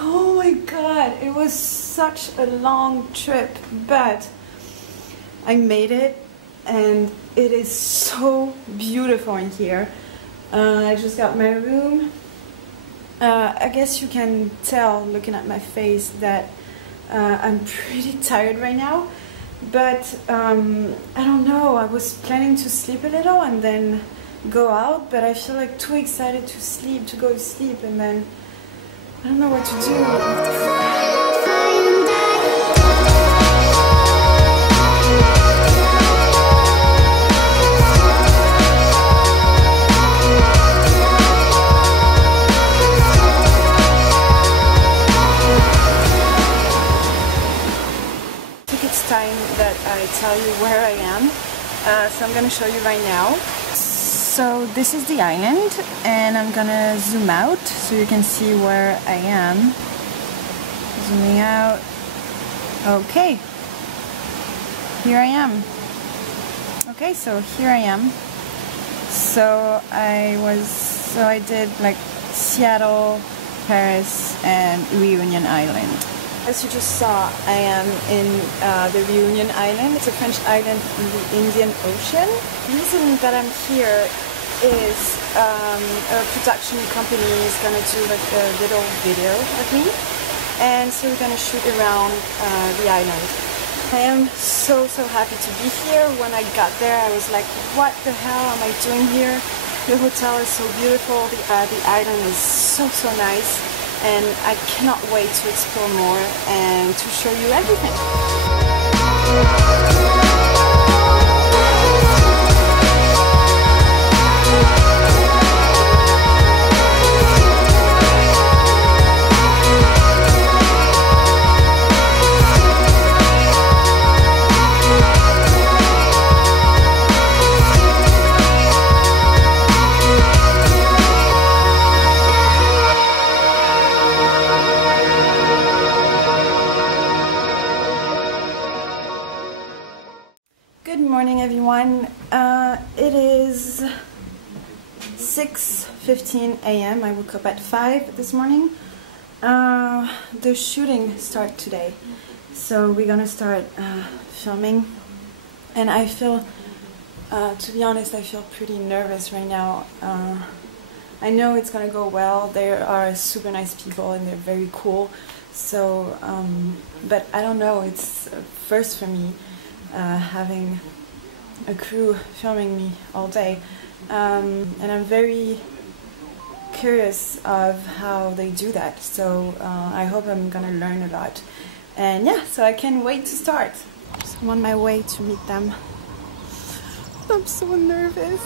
Oh my god, it was such a long trip, but I made it and it is so beautiful in here. I just got my room. I guess you can tell looking at my face that I'm pretty tired right now, but I don't know, I was planning to sleep a little and then go out, but I feel like too excited to go to sleep, and then I don't know what to do. Time that I tell you where I am, so I'm gonna show you right now. So this is the island, and I'm gonna zoom out so you can see where I am. Zooming out. Okay, here I am. Okay, so here I am. So I did like Seattle, Paris, and Reunion Island. As you just saw, I am in the Reunion Island. It's a French island in the Indian Ocean. The reason that I'm here is a production company is going to do like a little video of me. And so we're going to shoot around the island. I am so happy to be here. When I got there, I was like, what the hell am I doing here? The hotel is so beautiful. The island is so nice. And I cannot wait to explore more and to show you everything. Good morning, everyone. It is 6:15 a.m. I woke up at 5 this morning. The shooting starts today, so we're gonna start filming. And I feel, to be honest, I feel pretty nervous right now. I know it's gonna go well. There are super nice people and they're very cool. So, but I don't know. It's first for me. Having a crew filming me all day, and I'm very curious of how they do that, so I hope I'm gonna learn a lot, and yeah, so I can't wait to start. So I'm on my way to meet them. I'm so nervous.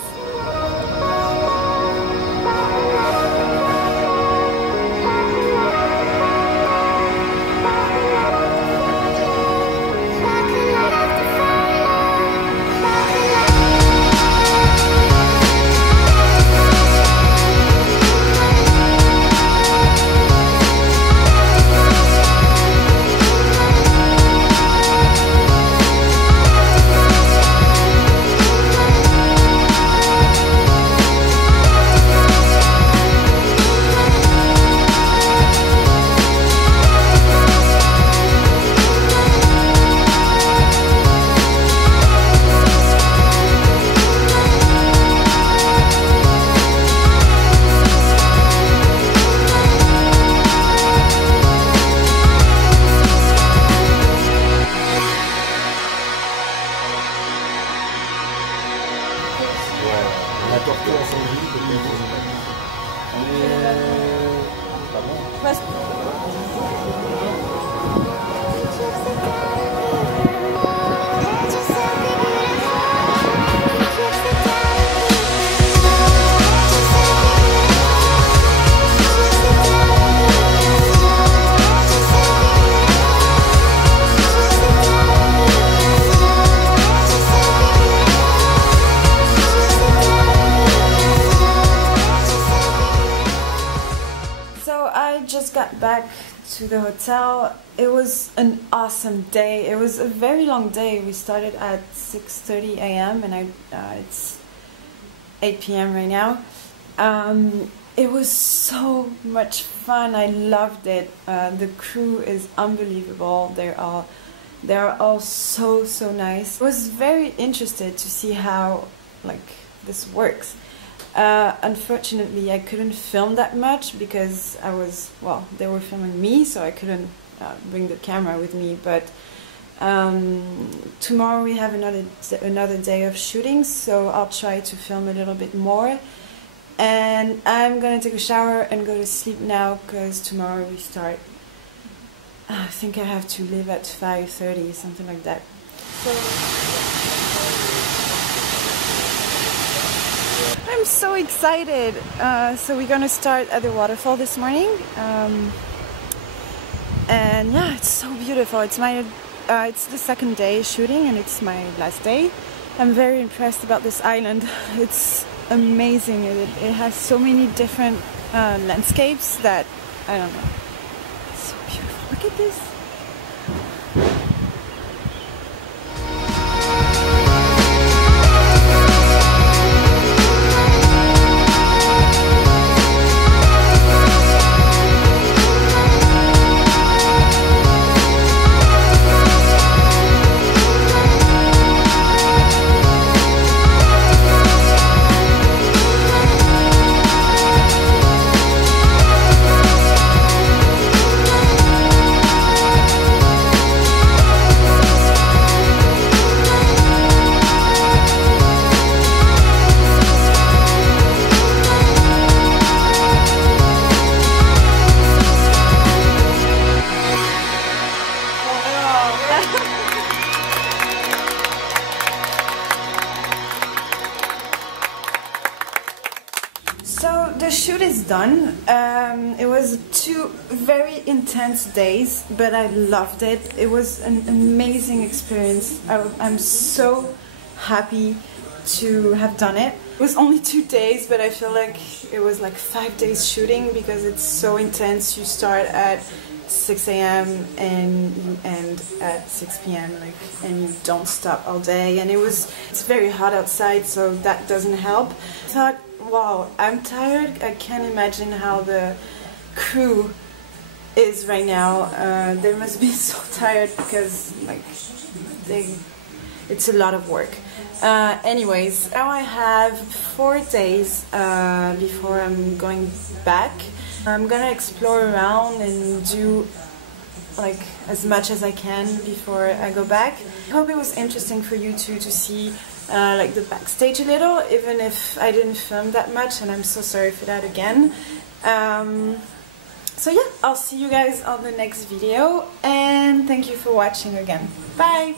Just got back to the hotel. It was an awesome day. It was a very long day. We started at 6:30 a.m. and it's 8 p.m. right now. It was so much fun. I loved it. The crew is unbelievable. They're all so nice. I was very interested to see how like this works. Unfortunately, I couldn't film that much because they were filming me, so I couldn't bring the camera with me. But tomorrow we have another day of shooting, so I'll try to film a little bit more. And I'm gonna take a shower and go to sleep now because tomorrow we start. I think I have to leave at 5:30, something like that. I'm so excited. So we're gonna start at the waterfall this morning, and yeah, it's so beautiful. It's the second day shooting, and it's my last day. I'm very impressed about this island. It's amazing. It has so many different landscapes that I don't know. It's so beautiful. Look at this. So the shoot is done. It was 2 very intense days, but I loved it. It was an amazing experience. I'm so happy to have done it. It was only 2 days, but I feel like it was like 5 days shooting because it's so intense. You start at 6 a.m. and you end at 6 p.m. and you don't stop all day. And it's very hot outside, so that doesn't help. I thought, wow, I'm tired. I can't imagine how the crew is right now. They must be so tired because it's a lot of work. Anyways, now I have 4 days before I'm going back. I'm gonna explore around and do like as much as I can before I go back. I hope it was interesting for you too to see like the backstage a little, even if I didn't film that much, and I'm so sorry for that again. So yeah, I'll see you guys on the next video, and thank you for watching again. Bye!